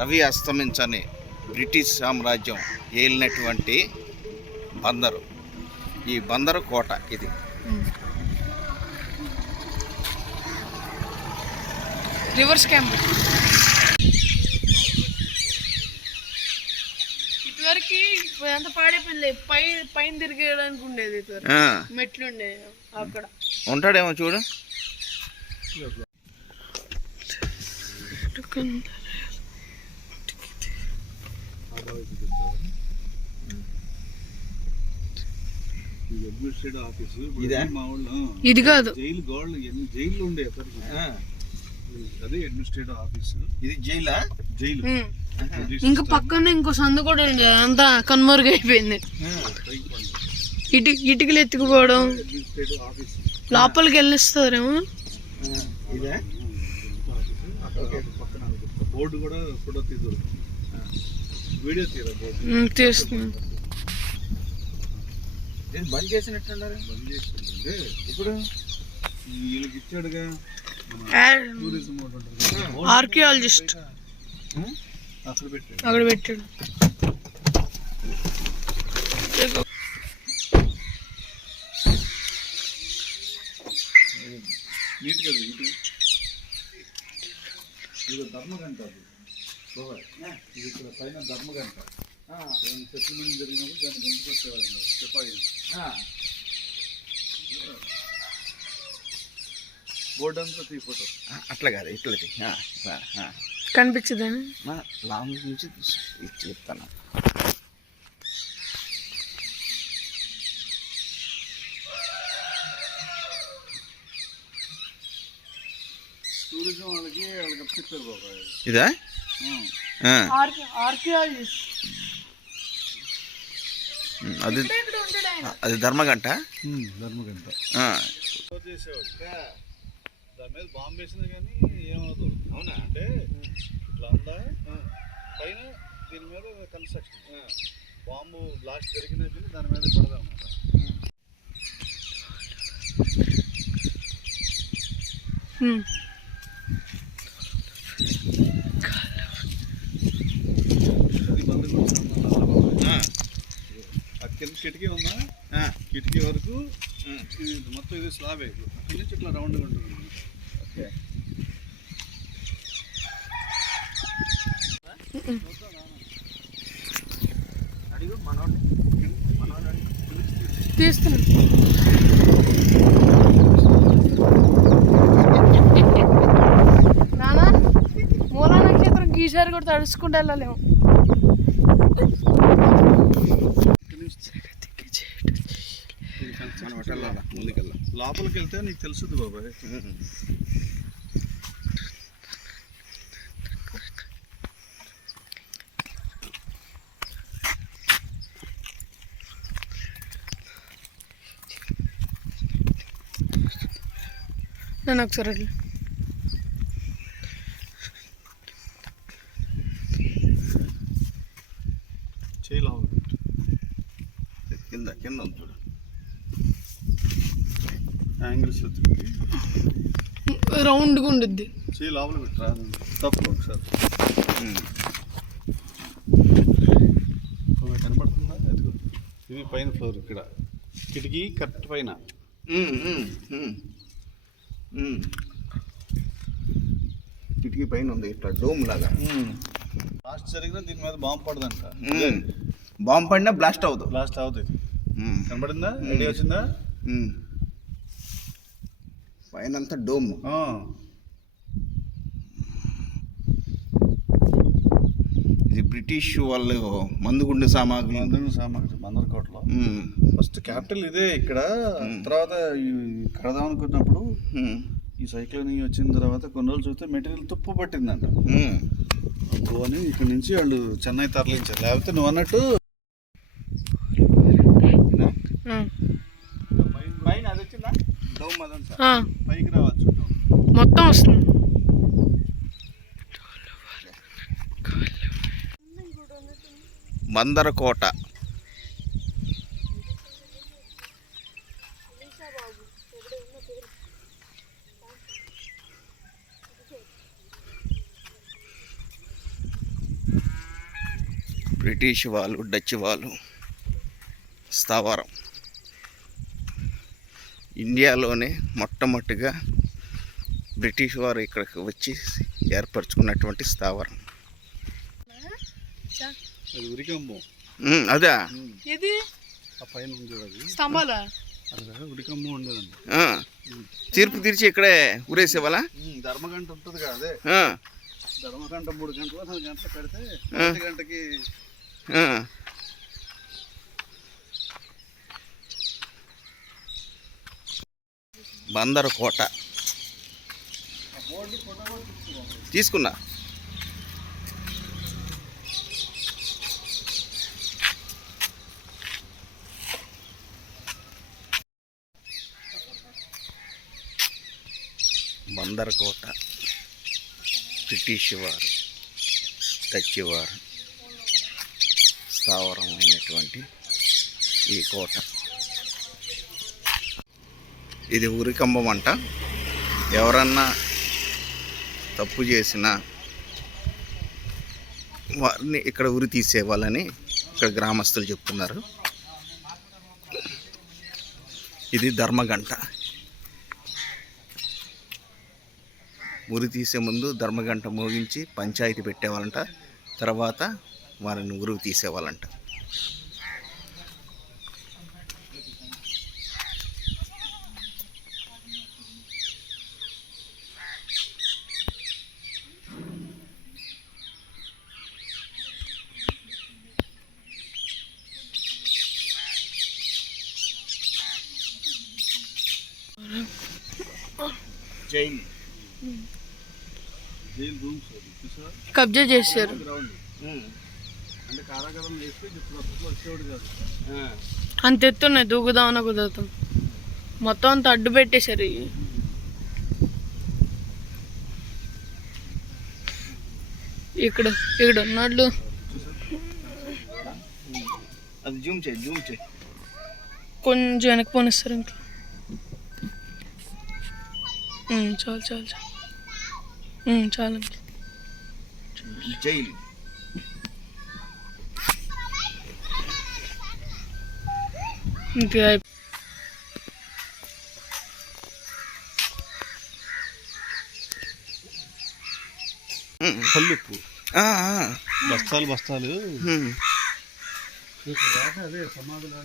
Ravi అస్తమించని British సామ్రాజ్యం ఏలినటువంటి బందరు. ఈ బందరు కోట ఇది. Reverse camp. ఇటువరకు ఎంత పాడైపోయింది. పైన తిరిగేయడానికి ఉండేది, మెట్లు ఉండేది. అక్కడ ఉంటాడేమో చూడు. ఇది కాదు, జైలు ఉండే అదే అడ్మినిస్ట్రేటివ్ ఆఫీస్. ఇది జైలా? జైలు. ఇంకా పక్కన ఇంకో సందు కూడా ఉంది, అంతా కన్మరుగు అయిపోయింది. ఇటుకలు ఎత్తుకుపోవడం, లోపలికి వెళ్ళిస్తారేమో. బోర్డు కూడా ఫోటో తీదు, వీడియో తీస్తున్నాను. బంద్ చేసినట్టున్నారు. బంద్ చేసిందంటే ఇప్పుడు వీళ్ళకి ఇచ్చాడుగా టూరిజం ఆర్కియాలజిస్ట్ అక్కడ పెట్టాడు. నీట్ కదా. ఇది ధర్మగంట. ఇది ఇక్కడ పైన ధర్మగంట. సెటిల్మెంట్ జరిగినప్పుడు దాన్ని గంట కొట్టేవాళ్ళు సిపాయి. బోర్డు అంతా తీ ఫోటో. అట్లా కాదు, ఇట్లా కనిపించదని లాంగ్ నుంచి చెప్తాను. టూరిజం వాళ్ళకి చెప్తారు బాబా. ఇదా ఆర్కియాలజిస్ట్. అది ధర్మగంట. ధర్మగంట చేసేవాడు. దాని మీద బాంబు వేసినా కానీ ఏమవుతుంది. అవునా? అంటే ఇట్లా ఉందా పైన, దీని మీద కన్స్ట్రక్షన్. బాంబు బ్లాస్ట్ జరిగినా కానీ దాని మీద పడదు అన్నమాట. కింద కిటికీ ఉందా? కిటికీ వరకు మొత్తం ఇది స్లాబే. అక్కడి నుంచి ఇట్లా రౌండ్గా ఉంటుంది. ఓకే. తీస్తున్నా. నానా మూలా నక్షత్రం గీసారి కూడా తడుచుకుంటూ వెళ్ళలేము. లోపలికి వెళ్తే నీకు తెలుస్తుంది బాబాయ్. నేను ఒకసారి చేయి లావు కింద కింద చూడు. యాంగిల్స్ రౌండ్గా ఉండుద్ది. చేయి లోపల పెట్టరా. తప్పు ఒకసారి కనపడుతుందా? ఎదుగు. ఇది పైన ఫ్లోర్. ఇక్కడ కిటికీ కరెక్ట్ పైన. కిటికీ పైన ఉంది ఇట్లా డోమ్ లాగా. బ్లాస్ట్ జరిగినా దీని మీద బాంబు పడదంట. బాంబు పడినా బ్లాస్ట్ అవుతుంది. బ్లాస్ట్ అవుతుంది. కనపడిందా? ఐడియా వచ్చిందా? పైన అంతా డోమ్. ఇది బ్రిటిష్ వాళ్ళు మందుగుండు సామాగ్రి. బందర్కోటలో ఫస్ట్ క్యాపిటల్ ఇదే. ఇక్కడ తర్వాత కడదాం అనుకున్నప్పుడు ఈ సైక్లోన్ వచ్చిన తర్వాత కొన్ని రోజులు చూస్తే మెటీరియల్ తుప్పు పట్టిందంట. అని ఇక్కడ నుంచి వాళ్ళు చెన్నై తరలించారు. లేకపోతే నువ్వు అన్నట్టు పైన అది వచ్చిందా డోమ్, అదంతా పైకి రావచ్చు. మొత్తం వస్తుంది. బందరకోట. బ్రిటిష్ వాళ్ళు, డచ్ వాళ్ళు స్థావరం. ఇండియాలోనే మొట్టమొదటిగా బ్రిటిష్ వారు ఇక్కడికి వచ్చి ఏర్పరచుకున్నటువంటి స్థావరం. అదా ఇది ఆ పైన ఉంది అది స్తంభాల అదే ఉడికమ్మ ఉండేదండి. తీర్పు తీర్చి ఇక్కడే ఊరేసేవాళ్ళ. ధర్మగంట ఉంటుంది కదా, అదే ధర్మగంట 3 గంటలు 4 గంటలు పెడితే 1 గంటకి బందరు కోట తీసుకున్నా. బందరు కోట బ్రిటిష్ వారు, డచ్ వారు స్థావరం అయినటువంటి ఈ కోట. ఇది ఉరికంబం అంట. ఎవరన్నా తప్పు చేసినా వారిని ఇక్కడ ఉరి తీసేవాళ్ళని ఇక్కడ గ్రామస్తులు చెప్తున్నారు. ఇది ధర్మగంట. ఉరి తీసే ముందు ధర్మగంట మోగించి పంచాయతీ పెట్టేవాళ్ళంట. తర్వాత వారిని ఉరి తీసేవాళ్ళంట. జైలు రూమ్స్ కబ్జా చేశారు. అంటే కారాగారం వేస్తే ఇప్పుడు అప్పట్లో వచ్చేవాడు కాదు. అంత ఎత్తున్నాయి, దూకుదామన్నా కుదరతాం. మొత్తం అంత అడ్డు పెట్టేశారు. ఇక్కడ ఇక్కడ ఉన్నాళ్ళు. అది జూమ్ చేయి. కొంచెం వెనక్కి పోనిస్తారు ఇంకా. చాలు చాలు. జైలు ఇంకా కల్లుప్పు బస్తాలు అదే సమాధులు.